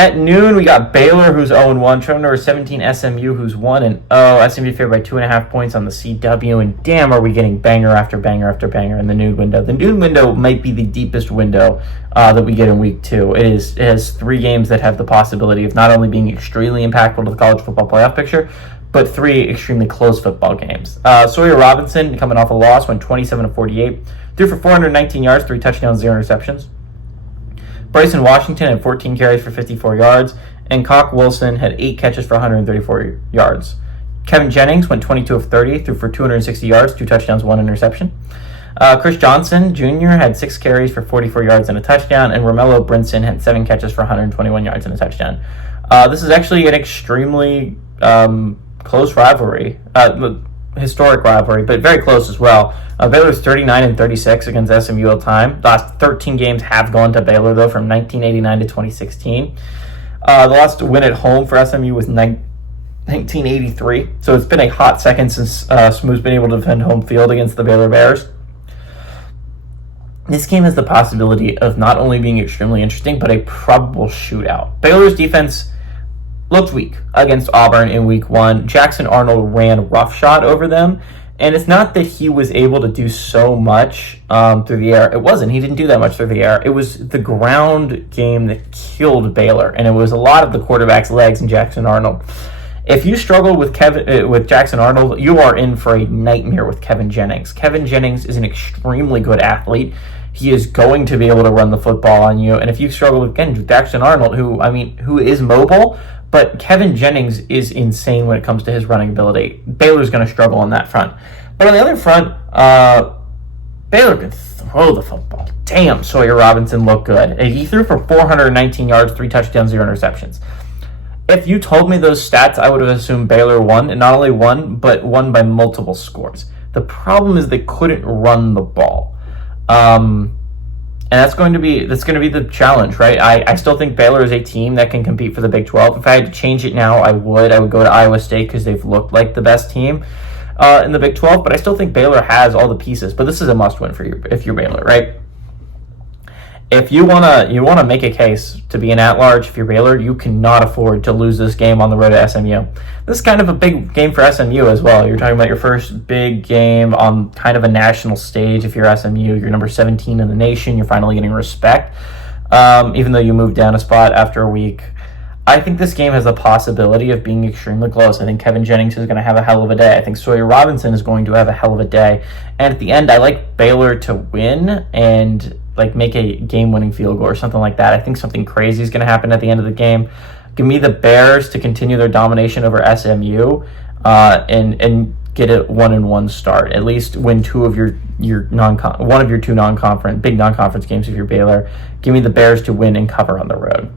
At noon, we got Baylor, who's 0-1. Trail number 17, SMU, who's 1-0. SMU favored by 2.5 points on the CW. And damn, are we getting banger after banger after banger in the noon window. The noon window might be the deepest window that we get in week 2. It has 3 games that have the possibility of not only being extremely impactful to the college football playoff picture, but 3 extremely close football games. Sawyer Robinson, coming off a loss, went 27-48. Threw for 419 yards, 3 touchdowns, 0 interceptions. Bryson Washington had 14 carries for 54 yards, and Cock Wilson had 8 catches for 134 yards. Kevin Jennings went 22 of 30, threw for 260 yards, 2 touchdowns, 1 interception. Chris Johnson Jr. had 6 carries for 44 yards and a touchdown, and Romello Brinson had 7 catches for 121 yards and a touchdown. This is actually an extremely close rivalry, historic rivalry, but very close as well. Baylor's 39-36 against SMU all time. The last 13 games have gone to Baylor, though, from 1989 to 2016. The last win at home for SMU was 1983, so it's been a hot second since SMU's been able to defend home field against the Baylor Bears. This game has the possibility of not only being extremely interesting, but a probable shootout. Baylor's defense looked weak against Auburn in week 1. Jackson Arnold ran roughshod over them, and it's not that he was able to do so much through the air. It wasn't. He didn't do that much through the air. It was the ground game that killed Baylor, and it was a lot of the quarterback's legs and Jackson Arnold. If you struggle with Jackson Arnold, you are in for a nightmare with Kevin Jennings. Kevin Jennings is an extremely good athlete. He is going to be able to run the football on you, and if you struggle with Jackson Arnold, who is mobile, but Kevin Jennings is insane when it comes to his running ability. Baylor's going to struggle on that front. But on the other front, Baylor can throw the football. Damn, Sawyer Robinson looked good. He threw for 419 yards, 3 touchdowns, 0 interceptions. If you told me those stats, I would have assumed Baylor won, and not only won, but won by multiple scores. The problem is they couldn't run the ball. And that's going to be the challenge, right? I still think Baylor is a team that can compete for the Big 12. If I had to change it now, I would go to Iowa State because they've looked like the best team in the Big 12. But I still think Baylor has all the pieces. But this is a must-win for you if you're Baylor, right? If you wanna make a case to be an at-large, if you're Baylor, you cannot afford to lose this game on the road to SMU. This is kind of a big game for SMU as well. You're talking about your first big game on kind of a national stage. If you're SMU, you're number 17 in the nation. You're finally getting respect, even though you moved down a spot after a week. I think this game has the possibility of being extremely close. I think Kevin Jennings is going to have a hell of a day. I think Sawyer Robinson is going to have a hell of a day. And at the end, I like Baylor to win and make a game-winning field goal or something like that. I think something crazy is going to happen at the end of the game. Give me the Bears to continue their domination over SMU and get a 1-1 start. At least win one of your two big non-conference games if you're Baylor. Give me the Bears to win and cover on the road.